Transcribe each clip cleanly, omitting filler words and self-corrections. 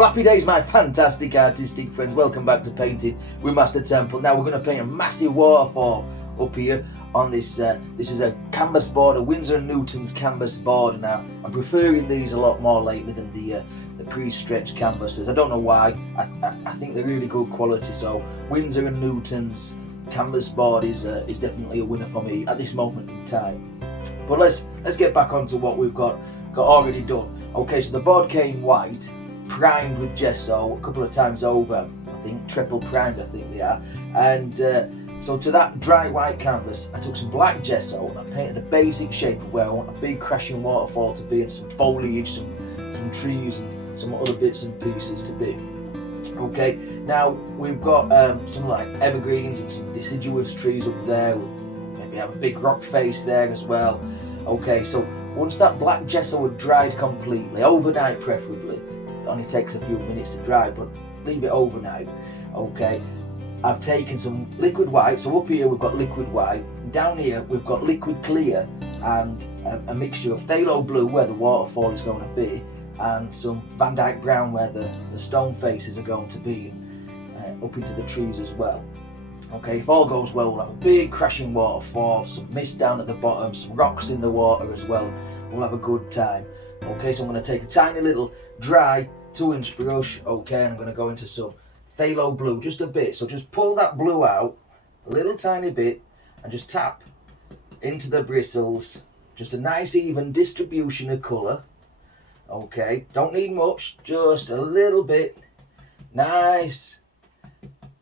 Well, happy days, my fantastic artistic friends. Welcome back to Painting with Master Temple. Now we're going to paint a massive waterfall up here on this. This is a canvas board, a Winsor & Newton's canvas board. Now I'm preferring these a lot more lately than the pre-stretched canvases. I don't know why. I think they're really good quality. So Winsor & Newton's canvas board is definitely a winner for me at this moment in time. But let's get back onto what we've got already done. Okay, so the board came white, primed with gesso a couple of times over. I think triple primed, I think they are. And so to that dry white canvas, I took some black gesso and I painted a basic shape of where I want a big crashing waterfall to be, and some foliage, some trees, and some other bits and pieces to be. Okay, now we've got some like evergreens and some deciduous trees up there. Maybe have a big rock face there as well. Okay, so once that black gesso had dried completely, overnight preferably, it only takes a few minutes to dry, but leave it overnight. Okay, I've taken some liquid white. So up here we've got liquid white, down here we've got liquid clear, and a mixture of phthalo blue where the waterfall is going to be, and some Van Dyke brown where the stone faces are going to be, up into the trees as well. Okay, if all goes well, we'll have a big crashing waterfall, some mist down at the bottom, some rocks in the water as well. We'll have a good time. Okay, so I'm going to take a tiny little dry 2-inch brush, okay, and I'm going to go into some phthalo blue, just a bit. So just pull that blue out, a little tiny bit, and just tap into the bristles. Just a nice even distribution of colour. Okay, don't need much, just a little bit. Nice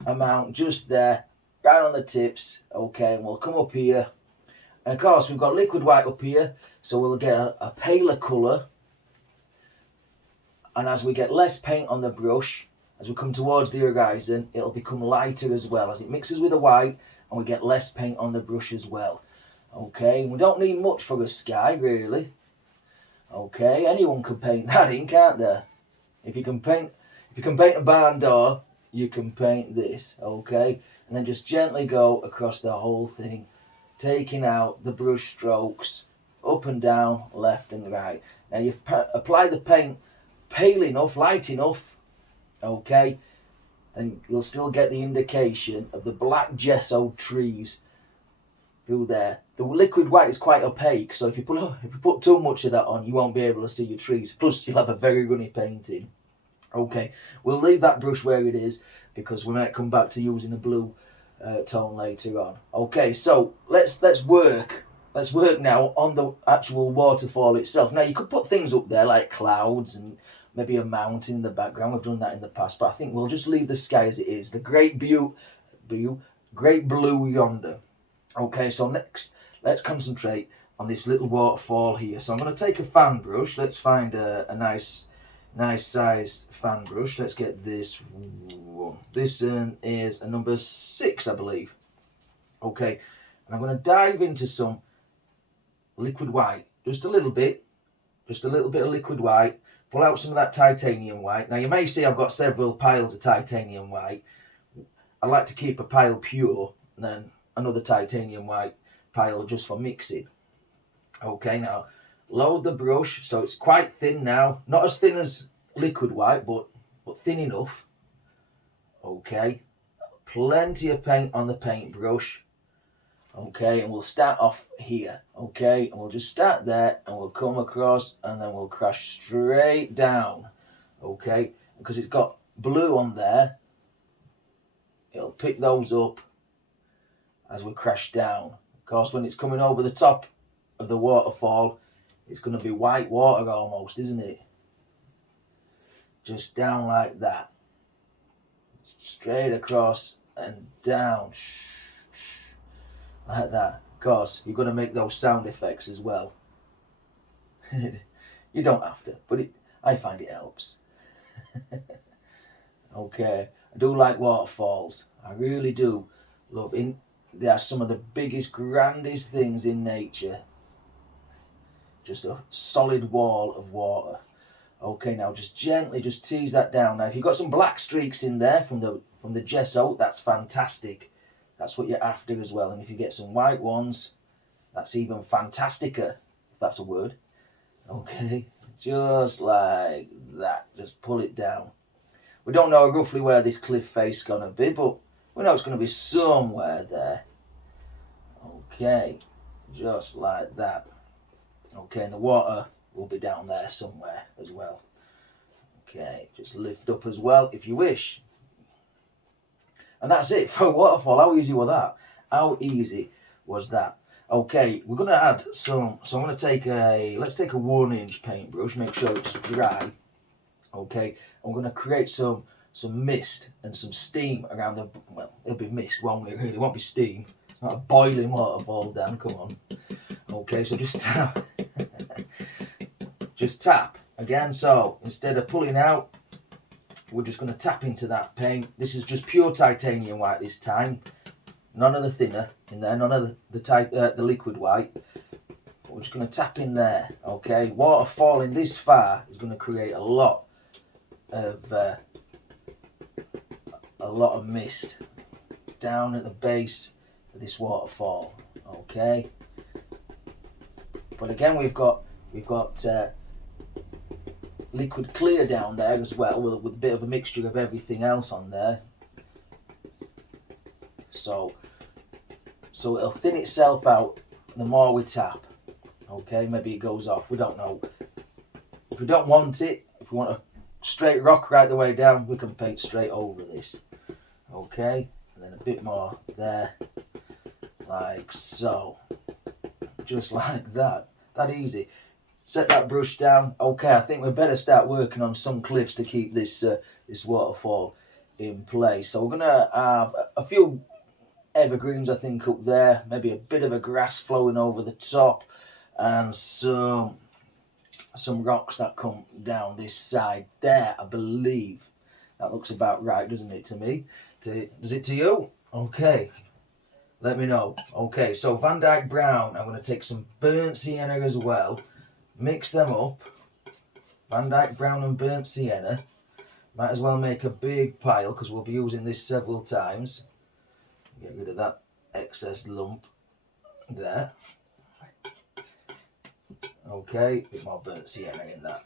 amount just there, right on the tips. Okay, and we'll come up here, and of course we've got liquid white up here, so we'll get a paler colour. And as we get less paint on the brush, as we come towards the horizon, it'll become lighter as well as it mixes with the white, and we get less paint on the brush as well. Okay, we don't need much for a sky really. Okay, anyone can paint that in, can't they? If you can paint a barn door, you can paint this. Okay, and then just gently go across the whole thing, taking out the brush strokes up and down, left and right. Now you've applied the paint pale enough, light enough, okay, and you'll still get the indication of the black gesso trees through there. The liquid white is quite opaque, so if you put too much of that on, you won't be able to see your trees. Plus, you'll have a very runny painting. Okay, we'll leave that brush where it is because we might come back to using a blue tone later on. Okay, so let's work. Let's work now on the actual waterfall itself. Now you could put things up there like clouds and maybe a mountain in the background. We've done that in the past, but I think we'll just leave the sky as it is. The great blue yonder. Okay, so next let's concentrate on this little waterfall here. So I'm going to take a fan brush. Let's find a nice sized fan brush. Let's get this one. This is a number 6, I believe. Okay, and I'm going to dive into some liquid white, just a little bit of liquid white. Pull out some of that titanium white. Now you may see I've got several piles of titanium white. I like to keep a pile pure and then another titanium white pile just for mixing. Okay, now load the brush so it's quite thin now, not as thin as liquid white, but thin enough. Okay, plenty of paint on the paintbrush. Okay, and we'll start off here. Okay, and we'll just start there and we'll come across and then we'll crash straight down. Okay, because it's got blue on there, it'll pick those up as we crash down. Of course, when it's coming over the top of the waterfall, it's going to be white water almost, isn't it? Just down like that. Straight across and down. Like that. Of course, you're going to make those sound effects as well. You don't have to, but I find it helps. Okay, I do like waterfalls. I really do love it. They are some of the biggest, grandest things in nature. Just a solid wall of water. Okay, now just gently just tease that down. Now if you've got some black streaks in there from the gesso, that's fantastic. That's what you're after as well. And if you get some white ones, that's even fantasticer, if that's a word. Okay, just like that. Just pull it down. We don't know roughly where this cliff face is going to be, but we know it's going to be somewhere there. Okay, just like that. Okay, and the water will be down there somewhere as well. Okay, just lift up as well if you wish. And that's it for a waterfall. How easy was that? How easy was that? Okay, we're going to add some, so I'm going to take let's take a 1-inch paintbrush, make sure it's dry. Okay, I'm going to create some mist and some steam around the, well, it'll be mist, won't it? Really, it won't be steam. It's not a boiling waterfall, Dan, come on. Okay, so just tap. Just tap again. So instead of pulling out, we're just going to tap into that paint. This is just pure titanium white this time. None of the thinner in there, none of the liquid white. We're just going to tap in there. Okay, water falling this far is going to create a lot of mist down at the base of this waterfall. Okay, but again we've got liquid clear down there as well, with a bit of a mixture of everything else on there. So it'll thin itself out the more we tap. Okay, maybe it goes off, we don't know. If we don't want it, if we want a straight rock right the way down, we can paint straight over this. Okay, and then a bit more there, like so. Just like that. That easy. Set that brush down. Okay, I think we better start working on some cliffs to keep this this waterfall in place. So we're gonna have a few evergreens, I think, up there, maybe a bit of a grass flowing over the top, and some rocks that come down this side there. I believe that looks about right, doesn't it, to me? Does it to you? Okay, let me know. Okay, so Van Dyke Brown, I'm going to take some burnt sienna as well, mix them up. Van Dyke Brown and burnt sienna. Might as well make a big pile because we'll be using this several times. Get rid of that excess lump there. Okay, a bit more burnt sienna in that.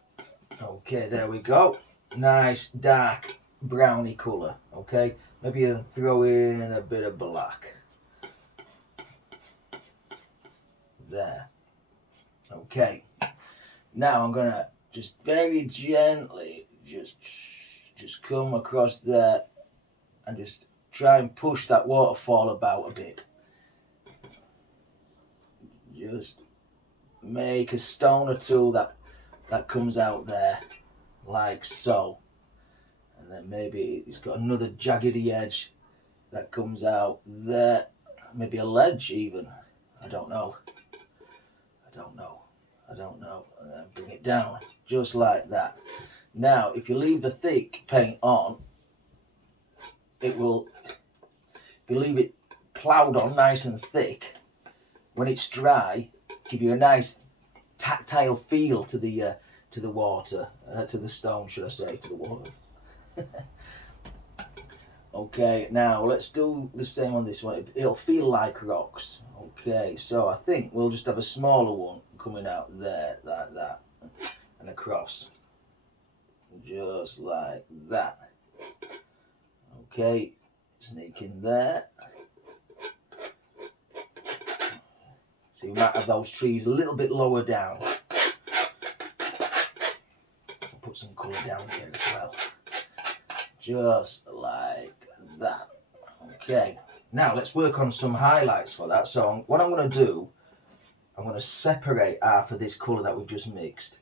Okay, there we go. Nice dark browny colour. Okay, maybe you throw in a bit of black. There. Okay. Now I'm gonna just very gently just come across there and just try and push that waterfall about a bit. Just make a stone or two that comes out there, like so. And then maybe it's got another jaggedy edge that comes out there. Maybe a ledge even. I don't know. And then bring it down, just like that. Now, if you leave the thick paint on, it will, if you leave it ploughed on nice and thick, when it's dry, give you a nice tactile feel to the water, to the stone, should I say, to the water. Okay, now let's do the same on this one. It'll feel like rocks. Okay, so I think we'll just have a smaller one coming out there, like that, and across, just like that. Okay, sneak in there. So you might have those trees a little bit lower down. I'll put some colour down here as well. Just like that. Okay, now let's work on some highlights for that. So what I'm going to do, I'm going to separate half of this colour that we've just mixed.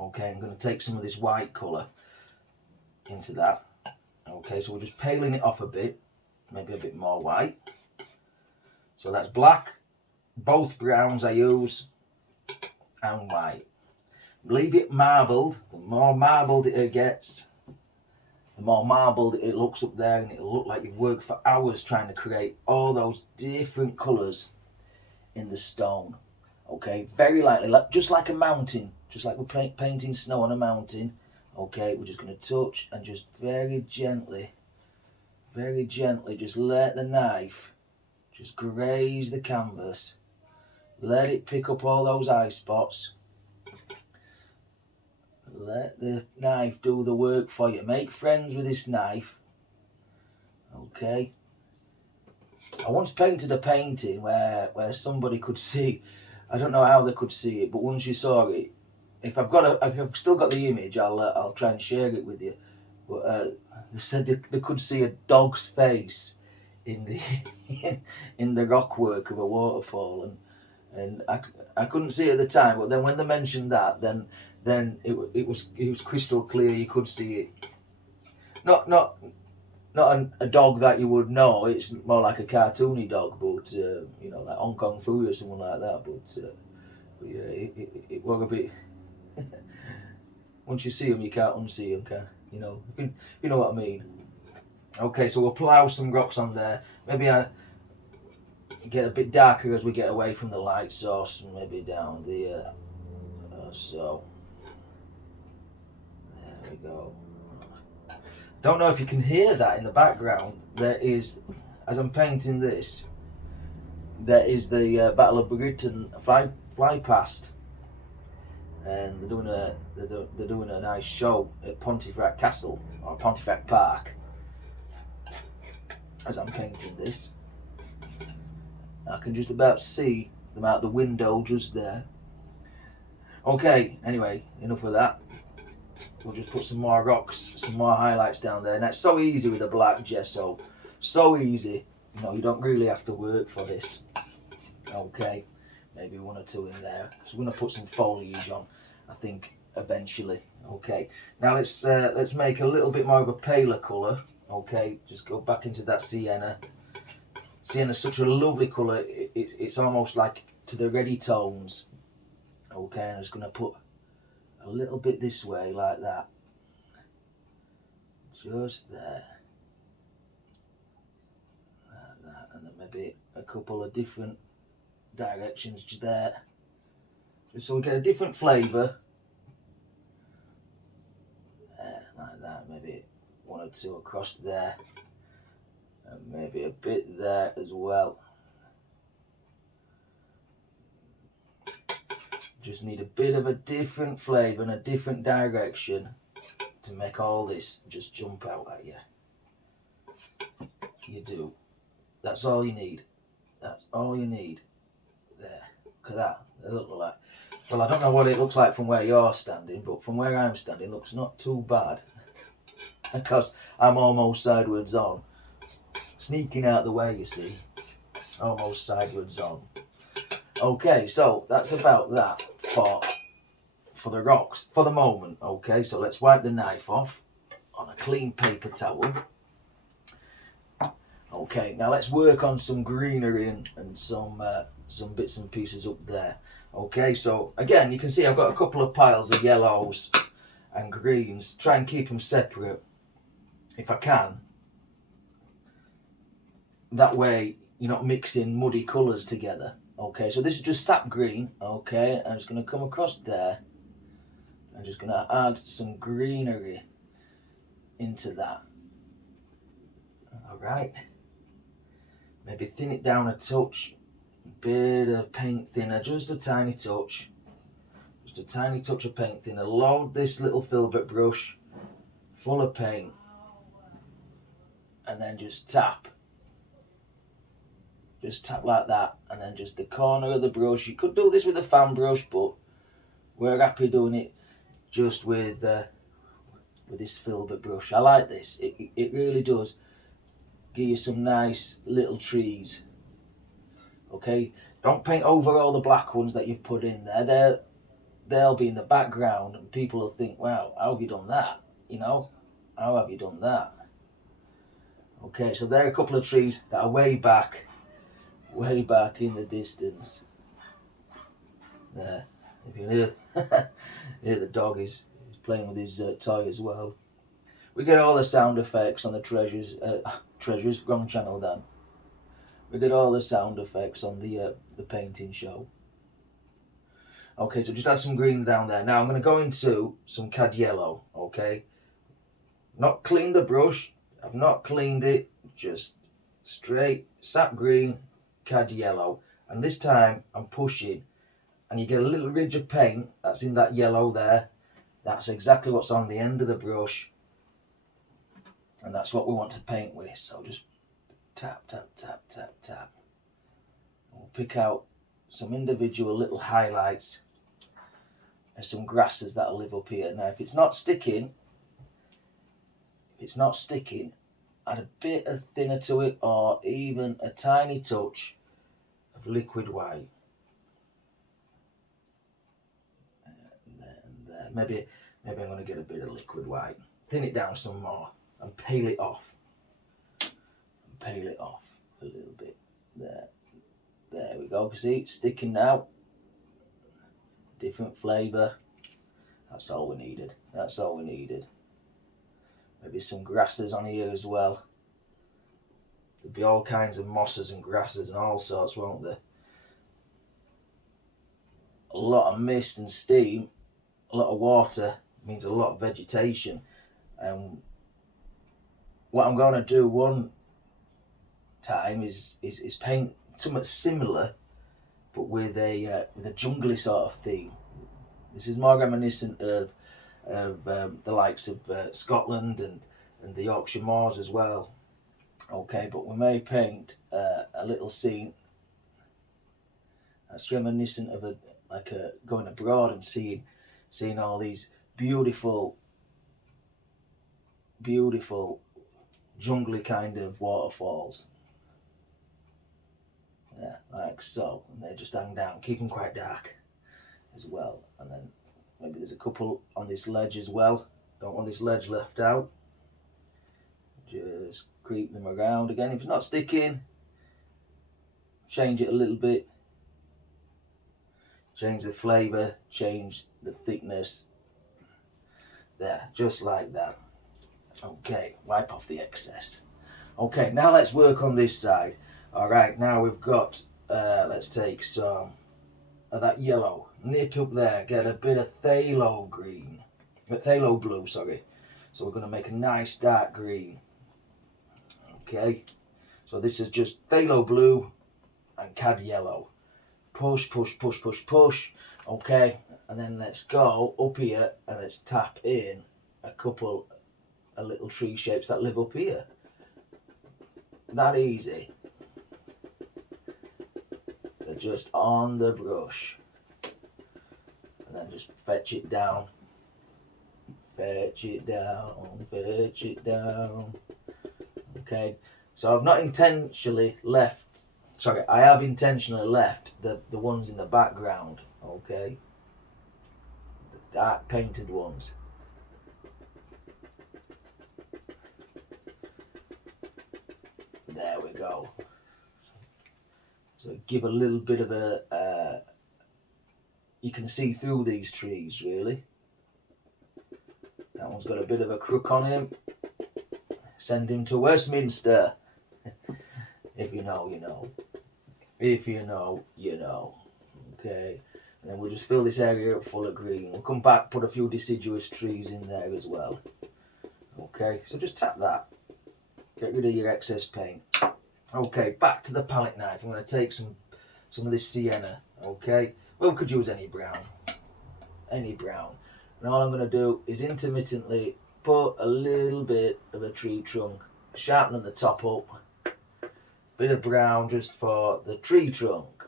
Okay, I'm going to take some of this white colour into that. Okay, so we're just paling it off a bit, maybe a bit more white. So that's black, both browns I use, and white. Leave it marbled. The more marbled it gets, the more marbled it looks up there, and it'll look like you've worked for hours trying to create all those different colours in the stone. Okay, very lightly, just like a mountain, just like we're painting snow on a mountain. Okay, we're just going to touch and just very gently just let the knife just graze the canvas. Let it pick up all those eye spots. Let the knife do the work for you. Make friends with this knife. Okay. I once painted a painting where somebody could see. I don't know how they could see it, but once you saw it, if I've still got the image, I'll try and share it with you. But they said they could see a dog's face in the in the rockwork of a waterfall, and I couldn't see it at the time. But then when they mentioned that, then it was crystal clear. You could see it. Not a dog that you would know. It's more like a cartoony dog, but like Hong Kong Fooey or someone like that. But yeah, it was a bit. Once you see them, you can't unsee them, can you? If you know what I mean. Okay, so we'll plough some rocks on there. Maybe I get a bit darker as we get away from the light source, maybe down there. So there we go. Don't know if you can hear that in the background. There is, as I'm painting this, there is the Battle of Britain fly past, and they're doing a nice show at Pontefract Castle or Pontefract Park. As I'm painting this, I can just about see them out the window just there. Okay, anyway, enough of that. We'll just put some more rocks, some more highlights down there. And that's so easy with a black gesso. So easy. You don't really have to work for this. Okay, maybe one or two in there. So we're going to put some foliage on, I think, eventually. Okay, now let's make a little bit more of a paler colour. Okay, just go back into that sienna. Sienna's such a lovely colour. It's almost like to the ready tones. Okay, I'm just going to put a little bit this way, like that. Just there. Like that. And then maybe a couple of different directions just there. Just so we get a different flavour. There, like that. Maybe one or two across there. And maybe a bit there as well. Just need a bit of a different flavour and a different direction to make all this just jump out at you. You do. That's all you need. That's all you need. There. Look at that. They look like. Well, I don't know what it looks like from where you're standing, but from where I'm standing, it looks not too bad. Because I'm almost sideways on. Sneaking out the way, you see. Almost sideways on. Okay, so that's about that for the rocks for the moment. Okay, so let's wipe the knife off on a clean paper towel. Okay, now let's work on some greenery and some bits and pieces up there. Okay, so again, you can see I've got a couple of piles of yellows and greens. Try and keep them separate if I can. That way you're not mixing muddy colours together. Okay, so this is just sap green. Okay, I'm just going to come across there. I'm just going to add some greenery into that. Alright. Maybe thin it down a touch. Bit of paint thinner, just a tiny touch. Just a tiny touch of paint thinner. Load this little filbert brush full of paint. And then just tap. Just tap like that, and then just the corner of the brush. You could do this with a fan brush, but we're happy doing it just with this filbert brush. I like this. It really does give you some nice little trees. Okay, don't paint over all the black ones that you've put in there. They'll be in the background, and people will think, "Wow, how have you done that? How have you done that?" Okay, so there are a couple of trees that are way back in the distance. There, if you hear the dog is playing with his toy as well. We get all the sound effects on the treasures. Wrong channel, Dan. We get all the sound effects on the painting show. Okay, so just add some green down there. Now I'm going to go into some cad yellow. Okay, not clean the brush. I've not cleaned it. Just straight sap green. Cad yellow, and this time I'm pushing, and you get a little ridge of paint that's in that yellow there, That's exactly what's on the end of the brush, and that's what we want to paint with. So just tap, tap, tap, tap, tap. We'll pick out some individual little highlights and some grasses that'll live up here. Now, if it's not sticking, add a bit of thinner to it, or even a tiny touch of liquid white. There. Maybe I'm going to get a bit of liquid white. Thin it down some more and peel it off. A little bit. There we go. See, it's sticking now. Different flavour. That's all we needed. Maybe some grasses on here as well. There'll be all kinds of mosses and grasses and all sorts, won't there? A lot of mist and steam, a lot of water means a lot of vegetation. And what I'm going to do one time is paint something similar, but with a jungly sort of theme. This is more reminiscent of the likes of Scotland and the Yorkshire Moors as well. Okay, but we may paint a little scene that's reminiscent of going abroad and seeing all these beautiful jungly kind of waterfalls. Yeah, like so. And they just hang down, keep them quite dark as well. And then maybe there's a couple on this ledge as well. Don't want this ledge left out. Just creep them around again. If it's not sticking, change it a little bit. Change the flavour, change the thickness. There, just like that. Okay, wipe off the excess. Okay, now let's work on this side. Alright, now we've got, let's take some of that yellow. Nip up there, get a bit of phthalo blue, sorry. So we're going to make a nice dark green. Okay, so this is just phthalo blue and cad yellow. Push, push, push, push, push. Okay, and then let's go up here and let's tap in a couple of little tree shapes that live up here. That easy. They're just on the brush. And then just fetch it down. Fetch it down, fetch it down. Okay, so I have intentionally left the ones in the background, okay? The dark painted ones. There we go. So give a little bit of you can see through these trees really. That one's got a bit of a crook on him. Send him to Westminster. If you know, you know. If you know, you know. Okay. And then we'll just fill this area up full of green. We'll come back, put a few deciduous trees in there as well. Okay, so just tap that. Get rid of your excess paint. Okay, back to the palette knife. I'm going to take some of this sienna. Okay. Well, we could use any brown. Any brown. And all I'm going to do is intermittently put a little bit of a tree trunk, sharpening the top up, bit of brown just for the tree trunk,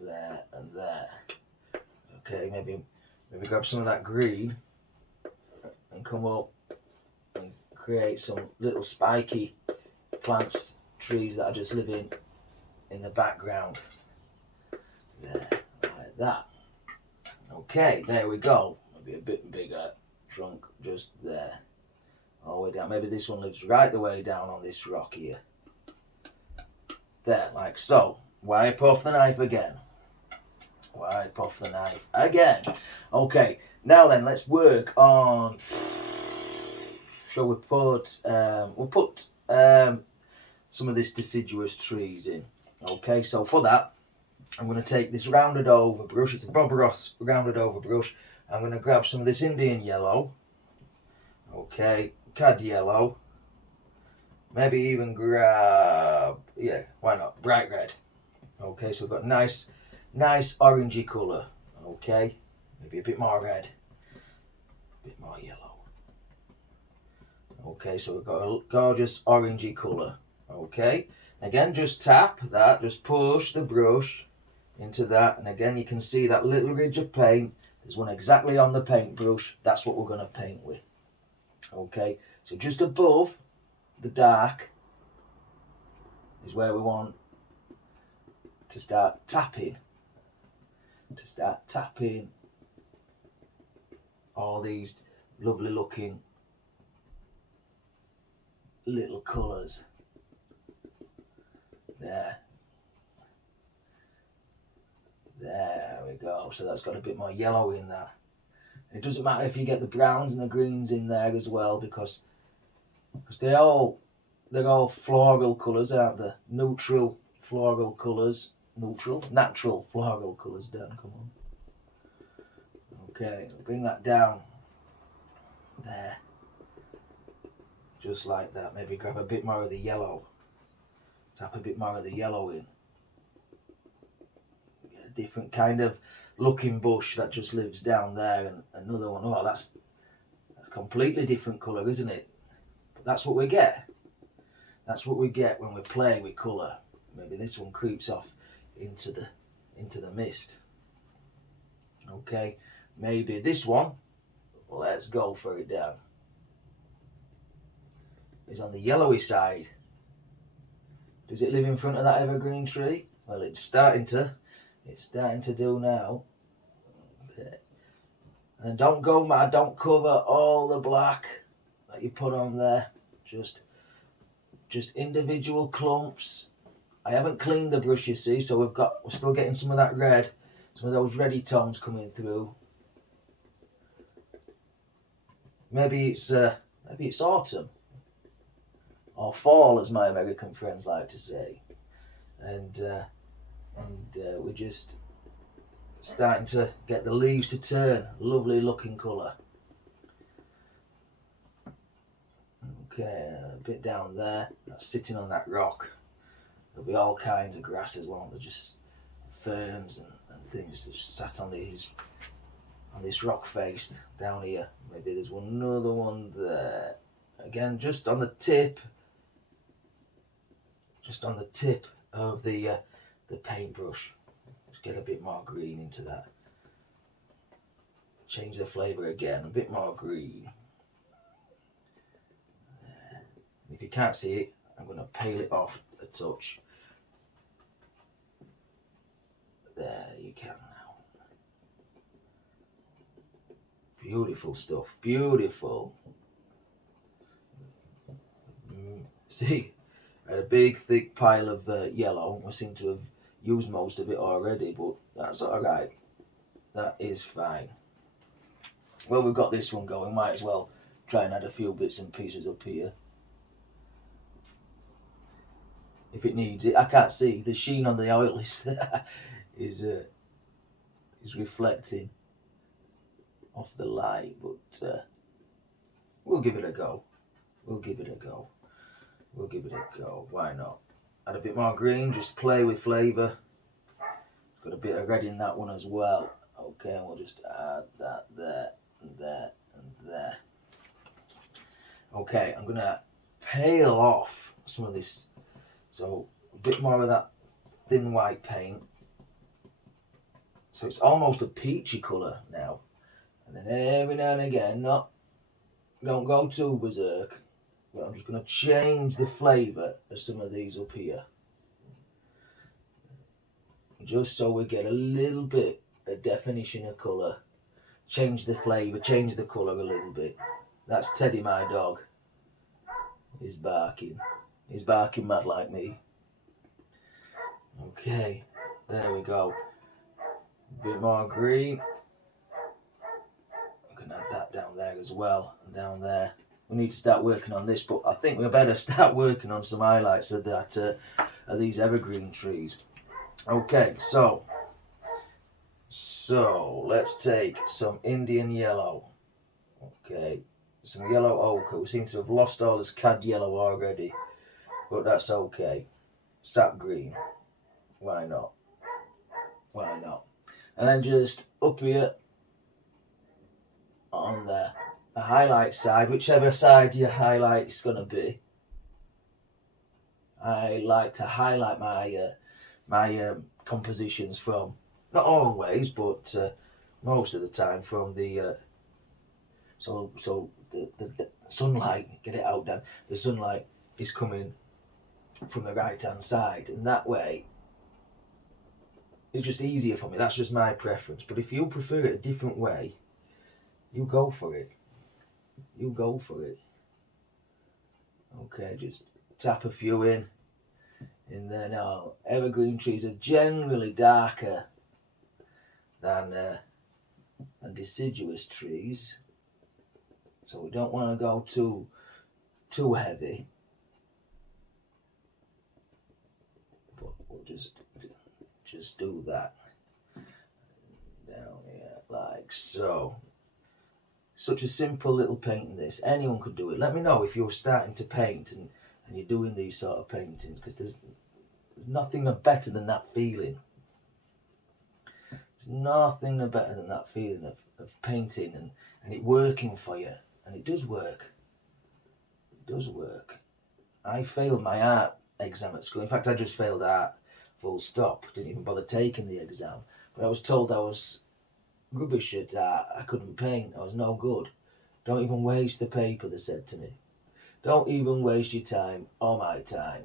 there and there. Okay, maybe grab some of that green and come up and create some little spiky plants, trees that are just living in the background. There, like that. Okay, there we go. Maybe a bit bigger trunk just there. All the way down. Maybe this one lives right the way down on this rock here. There, like so. Wipe off the knife again. Wipe off the knife again. Okay, now then, let's work on. Shall we put? We'll put some of this deciduous trees in. Okay, so for that, I'm going to take this rounded over brush. It's a Bob Ross rounded over brush. I'm going to grab some of this Indian yellow. Okay, cad yellow. Maybe even grab, yeah, why not, bright red. Okay, so we've got nice orangey colour. Okay, maybe a bit more red. A bit more yellow. Okay, so we've got a gorgeous orangey colour. Okay, again, just tap that, just push the brush into that, and again you can see that little ridge of paint. There's one exactly on the paintbrush. That's what we're going to paint with. Okay, so just above the dark is where we want to start tapping. All these lovely looking little colours. There we go. So that's got a bit more yellow in that. It doesn't matter if you get the browns and the greens in there as well, because they're all floral colours, aren't they? Natural floral colours. Natural floral colours, Dan, come on. Okay, bring that down. There. Just like that. Maybe grab a bit more of the yellow. Tap a bit more of the yellow in. Get a different kind of looking bush that just lives down there, and another one. Oh, that's completely different colour, isn't it? But that's what we get. That's what we get when we play with colour. Maybe this one creeps off into the mist. Okay, maybe this one, let's go for it down, is on the yellowy side. Does it live in front of that evergreen tree? Well, it's starting to do now. Okay, and don't go mad, don't cover all the black that you put on there, just individual clumps. I haven't cleaned the brush, you see, so we're still getting some of that red, some of those reddy tones coming through. Maybe it's autumn or fall, as my American friends like to say, and we're just starting to get the leaves to turn. Lovely looking colour. Okay, a bit down there. That's sitting on that rock. There'll be all kinds of grasses, won't there? Just ferns and things just sat on this rock face down here. Maybe there's another one there. Again, just on the tip of the paintbrush. Just get a bit more green into that. Change the flavour again, a bit more green. If you can't see it, I'm going to pale it off a touch. There you can now. Beautiful stuff, beautiful. See, I had a big thick pile of yellow. I seem to have used most of it already, but that's alright. That is fine. Well, we've got this one going, might as well try and add a few bits and pieces up here. If it needs it. I can't see. The sheen on the oil is reflecting off the light, but we'll give it a go. Why not? Add a bit more green, just play with flavour. Got a bit of red in that one as well. Okay, and we'll just add that there and there and there. Okay, I'm gonna pale off some of this. So a bit more of that thin white paint. So it's almost a peachy colour now. And then every now and again, don't go too berserk, but I'm just going to change the flavour of some of these up here. Just so we get a little bit of definition of colour. Change the flavour, change the colour a little bit. That's Teddy, my dog. He's barking. He's barking mad like me. Okay, there we go. A bit more green. I'm going to add that down there as well, and down there. We need to start working on this, but I think we better start working on some highlights of that of these evergreen trees. Okay, so let's take some Indian yellow. Okay, some yellow ochre. We seem to have lost all this cad yellow already, but that's okay. Sap green. Why not? And then just up here on there, a highlight side, whichever side your highlight is going to be. I like to highlight my compositions from, not always, but most of the time from the so the sunlight, get it out, Dan. The sunlight is coming from the right hand side, and that way it's just easier for me. That's just my preference. But if you prefer it a different way, you go for it. You go for it. Okay, just tap a few in. And then evergreen trees are generally darker than deciduous trees, so we don't want to go too heavy. But we'll just do that down here like so. Such a simple little painting. This anyone could do it. Let me know if you're starting to paint and you're doing these sort of paintings, because there's nothing better than that feeling. There's nothing better than that feeling of painting and it working for you. And it does work. It does work. I failed my art exam at school. In fact, I just failed art, full stop. Didn't even bother taking the exam. But I was told I was rubbish at art. I couldn't paint. I was no good. Don't even waste the paper, they said to me. Don't even waste your time or my time.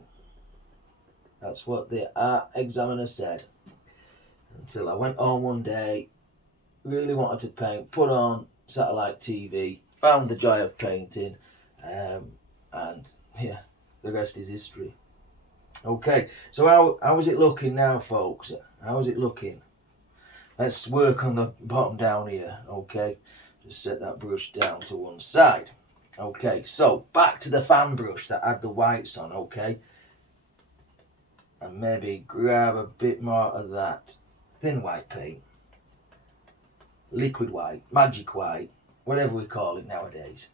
That's what the art examiner said. Until I went home one day, really wanted to paint, put on satellite TV, found the joy of painting, and yeah, the rest is history. Okay, so how is it looking now, folks? How is it looking? Let's work on the bottom down here, okay? Just set that brush down to one side. Okay, so back to the fan brush that had the whites on, okay? And maybe grab a bit more of that thin white paint. Liquid white, magic white, whatever we call it nowadays.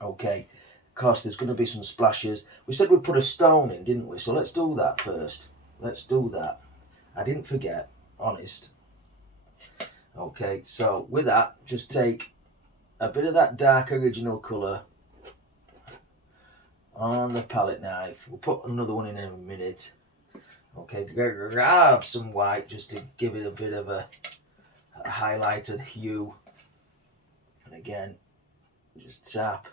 Okay, of course there's going to be some splashes. We said we'd put a stone in, didn't we? So let's do that first. Let's do that. I didn't forget, honest. Okay, so with that, just take a bit of that dark original colour on the palette knife. We'll put another one in a minute. Okay, grab some white just to give it a bit of a highlighted hue. And again, just tap.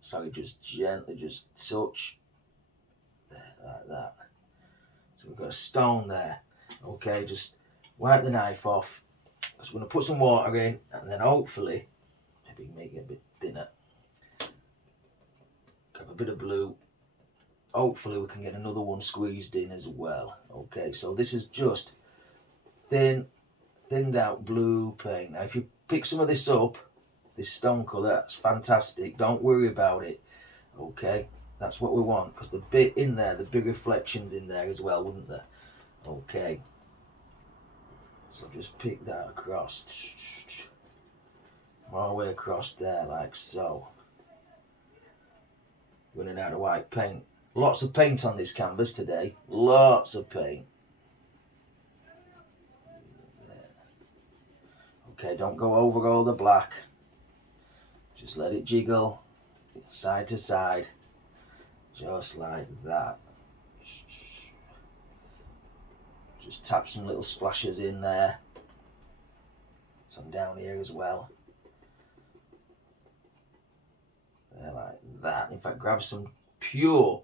Sorry, just gently, just touch. There, like that. So we've got a stone there. Okay, just wipe the knife off. So we're going to put some water in, and then hopefully, maybe make it a bit thinner. Grab a bit of blue. Hopefully we can get another one squeezed in as well. Okay, so this is just thinned out blue paint. Now if you pick some of this up, this stone colour, that's fantastic. Don't worry about it. Okay, that's what we want, because the bit in there, the big reflections in there as well, wouldn't there? Okay, so just pick that across, all the way across there like so. Running out of white paint. Lots of paint on this canvas today. Lots of paint. Okay, don't go over all the black. Just let it jiggle side to side. Just like that. Just tap some little splashes in there. Some down here as well. There, like that. In fact, grab some pure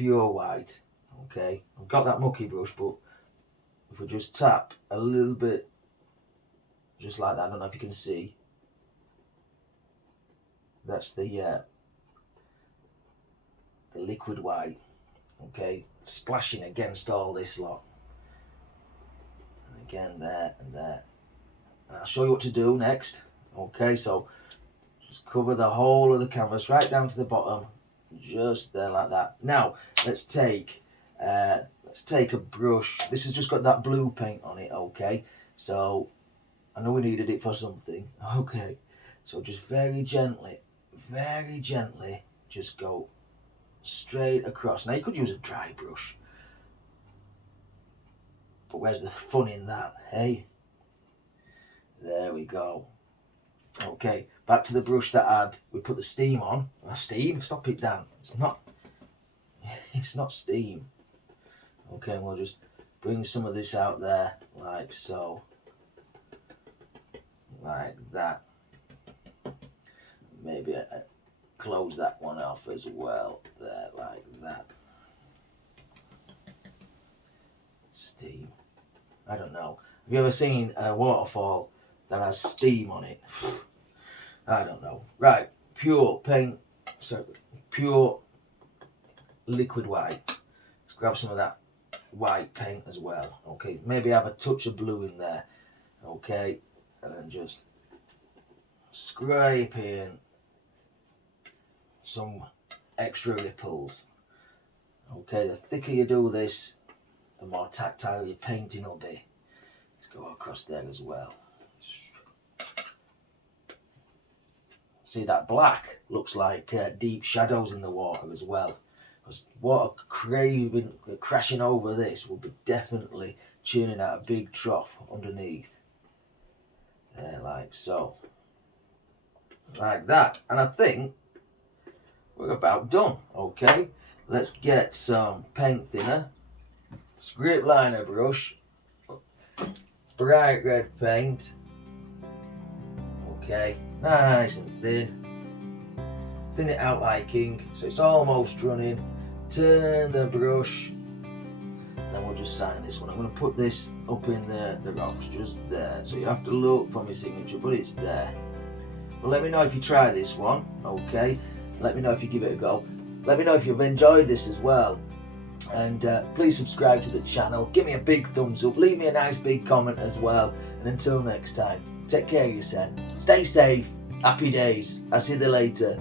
white. Okay, I've got that mucky brush, but if we just tap a little bit, just like that, I don't know if you can see, that's the liquid white. Okay, splashing against all this lot, and again there and there. And I'll show you what to do next. Okay, so just cover the whole of the canvas right down to the bottom, just there like that. Now let's take a brush. This has just got that blue paint on it. Okay, so I know we needed it for something. Okay, so just very gently, just go straight across. Now you could use a dry brush, but where's the fun in that, hey? There we go. Okay, back to the brush that we put the steam on. Steam? Stop it, Dan. It's not steam. Okay, and we'll just bring some of this out there, like so. Like that. Maybe I close that one off as well. There, like that. Steam. I don't know. Have you ever seen a waterfall that has steam on it? I don't know. Right, pure paint. So pure liquid white. Let's grab some of that white paint as well. Okay, maybe have a touch of blue in there. Okay, and then just scrape in some extra ripples. Okay, the thicker you do this, the more tactile your painting will be. Let's go across there as well. See, that black looks like deep shadows in the water as well. Because water crashing over this will be definitely churning out a big trough underneath. There, like so. Like that. And I think we're about done. Okay, let's get some paint thinner. Scrape liner brush. Bright red paint. Okay, nice and thin. Thin it out like ink, so it's almost running. Turn the brush. Then we'll just sign this one. I'm going to put this up in the rocks, just there. So you have to look for my signature, but it's there. But let me know if you try this one, okay? Let me know if you give it a go. Let me know if you've enjoyed this as well. And please subscribe to the channel. Give me a big thumbs up. Leave me a nice big comment as well. And until next time, take care of yourself. Stay safe. Happy days. I'll see you later.